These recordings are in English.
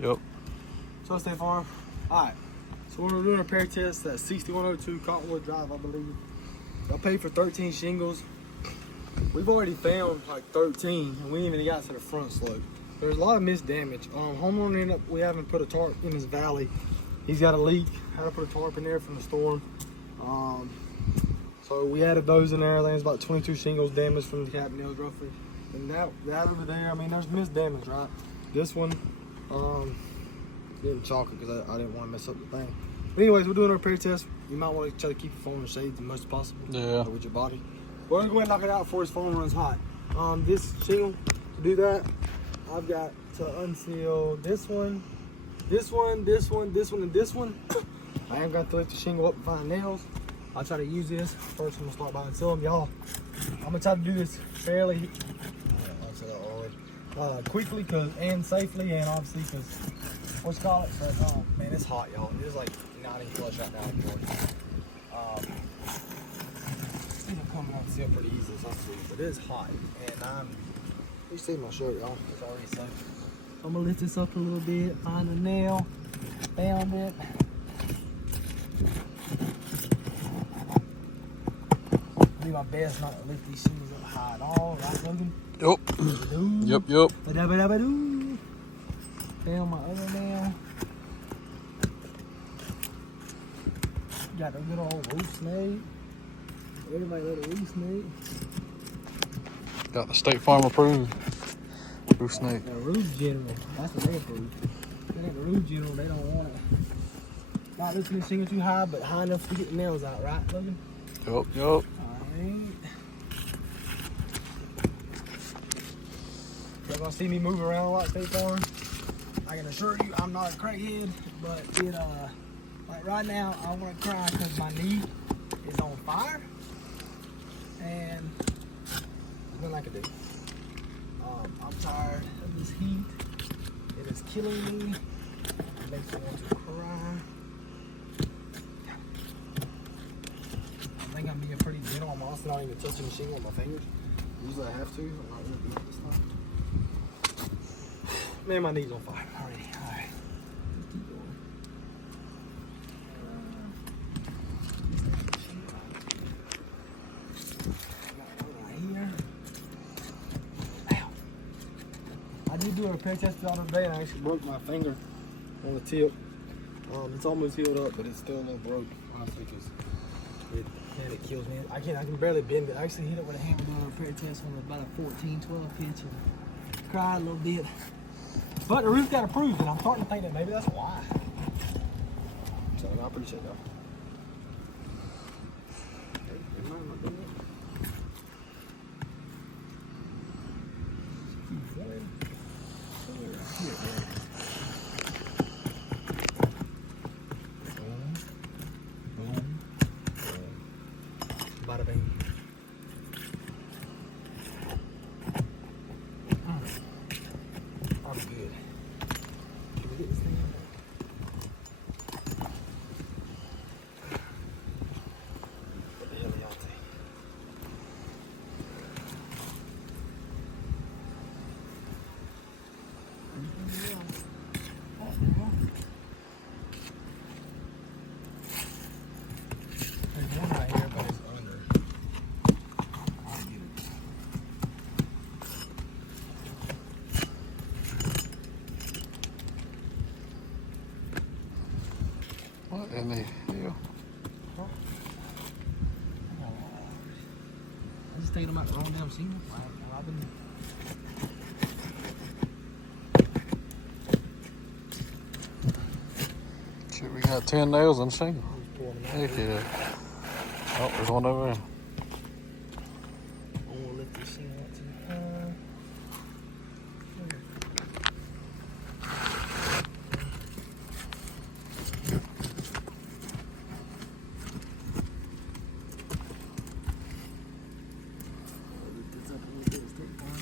Yep. So State Farm. Alright. So we're doing a repair test at 6102 Cottonwood Drive, I believe. I paid for 13 shingles. We've already found like 13 and we ain't even got to the front slope. There's a lot of missed damage. Homeowner ended up, we haven't put a tarp in his valley. He's got a leak. Had to put a tarp in there from the storm. So we added those in there. There's about 22 shingles damaged from the cap nails roughly. And that over there, I mean, there's missed damage, right? This one, didn't chalk it because I didn't want to mess up the thing. But anyways, we're doing a repair test. You might want to try to keep your phone in the shade as much as possible. Yeah. With your body. We're gonna go ahead and knock it out before his phone runs hot. This shingle, to do that, I've got to unseal this one, this one, this one, this one, and this one. I am going to lift the shingle up and find nails. I'll try to use this. First, I'm going to start by unsealing y'all. I'm going to try to do this fairly quickly and safely, and obviously because what's called it. But man, it's hot, y'all. It is like 90 plus right now in Georgia. It's coming out seal pretty easy, so but it is hot, and you see my shirt, y'all. It's already soaked. I'm gonna lift this up a little bit, find a nail, found it. Do my best not to lift these shingles up high at all, right, Logan? Yep. Yep. Ba-da-ba-da-ba-doo. Found my other nail. Got a good old roof snake. Everybody let a roof snake. Got the State Farm approved roof snake. The Roof General. That's what they approve. That ain't the Roof General. They don't want it. Not lifting the shingle too high, but high enough to get the nails out, right, Logan? Yep. Alright. You're gonna see me move around a lot, State Farm. I can assure you I'm not a crackhead, but it like right now I wanna cry because my knee is on fire. And there's nothing I can do. I'm tired of this heat. It is killing me. It makes me want to cry. I think I'm being pretty gentle. I'm also not even touching the shingle with my fingers. Usually I have to. I'm not going to do it this time. Man, my knee's on fire already. All right. Let's keep going. Here. Ow. I did do a repair test the other day and I actually broke my finger on the tip. It's almost healed up, but it's still a little broke, honestly, because it kills me. I can barely bend it. I actually hit it with a hammer doing a repair test on about a 14, 12 pitch and cried a little bit. But the roof got approved, and I'm starting to think that maybe that's why. So I appreciate that. Bada bing. I'm good. Can we get this thing in there? What the hell are y'all saying? There's one right here, but it's under. I'll get it. What in the hell? Huh? I just taking them out the wrong damn single. I've been. Shit, we got 10 nails in the shingle. I'm just pulling them out. Heck yeah. Oh, there's one over there. I want to lift this thing out too high. Lift this up a little bit, State Farm.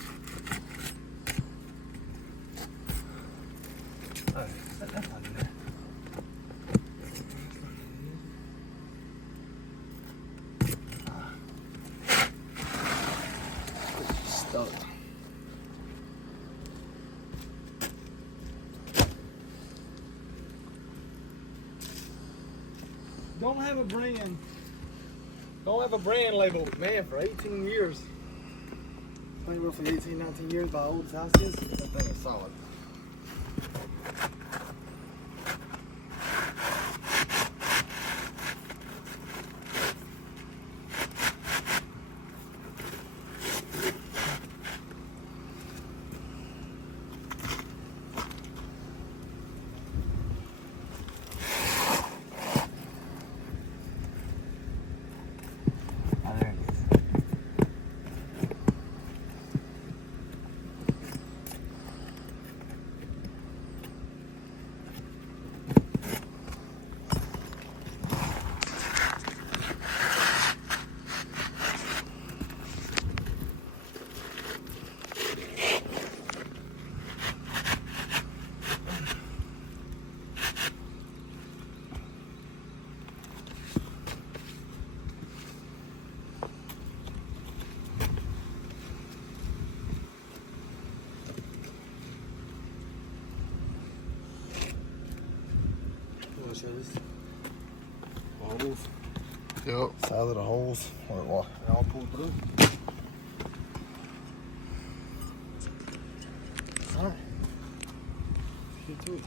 Alright, that's not good. Stuck. Don't have a brand. Don't have a brand label. Man, for 18 years. I think roughly 18, 19 years by how old this house is. That thing is solid. Holes. Yep. Size of the holes. Or what? They all pulled through. Alright. Get to it.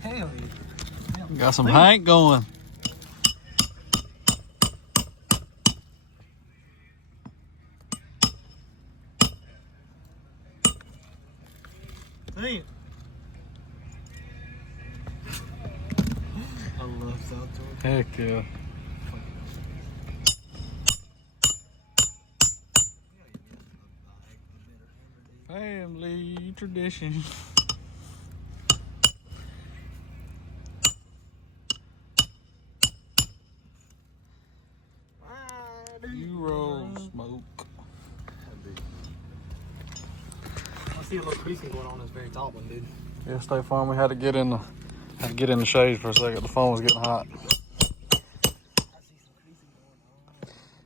Hell yeah. Got some Hank going. Hey. I love South Georgia. Heck yeah. Family tradition. You roll smoke. I see a little creasing going on this very top one, dude. Yeah, State Farm. We had to get in the shade for a second. The phone was getting hot.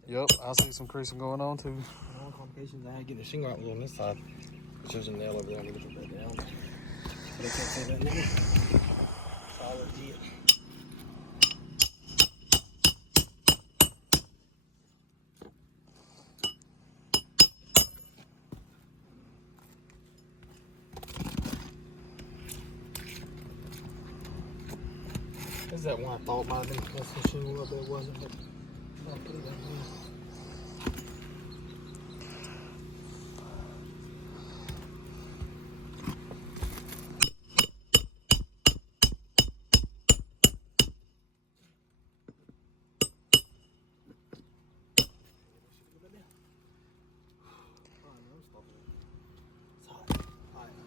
Yep, I see some creasing going on too. All complications. I had to get the shingle out on this side. There's a nail over there. I'm gonna put that down. But I can't say that anymore. Solid deal. This is that one I thought might have been that's the shingle up there, wasn't it? I put it down there.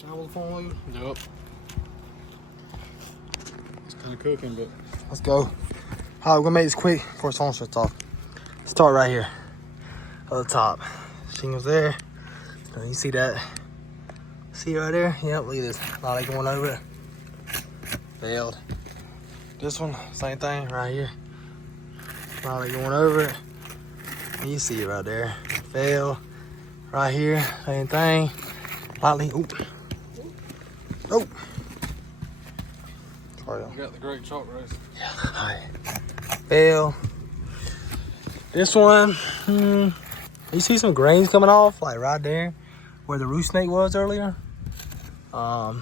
Now we'll follow you. Yep. It's kind of cooking, but Let's go. Alright, we're gonna make this quick before the phone shuts off. Start right here at the top. Shingles there. So you see that? See right there? Yep, look at this. Lolly going over it. Failed. This one, same thing right here. Lolly going over it. You see it right there. Fail. Right here, same thing. Lightly. Oop. Nope. Sorry. we got the great chalk race. Alright. Fail. This one, you see some grains coming off, like right there where the roost snake was earlier. Not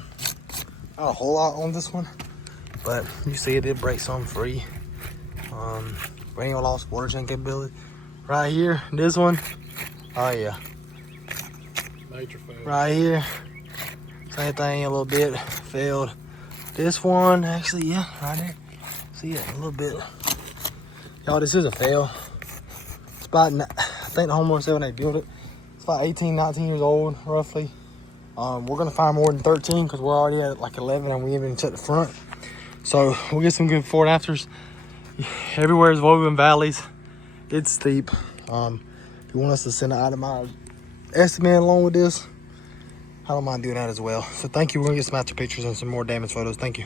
a whole lot on this one, but you see it did break some free. Granular loss, water chain capability. Right here, this one, oh yeah. Nature fail. Right here, same thing, a little bit, failed. This one, actually, yeah, right there. See it, a little bit. Y'all, this is a fail. It's about, I think the homeowner said when they built it, it's about 18, 19 years old, roughly. We're gonna find more than 13 because we're already at like 11 and we even checked the front. So we'll get some good before and afters. Everywhere is woven valleys. It's steep. If you want us to send an itemized estimate along with this, I don't mind doing that as well. So thank you. We're gonna get some after pictures and some more damage photos. Thank you.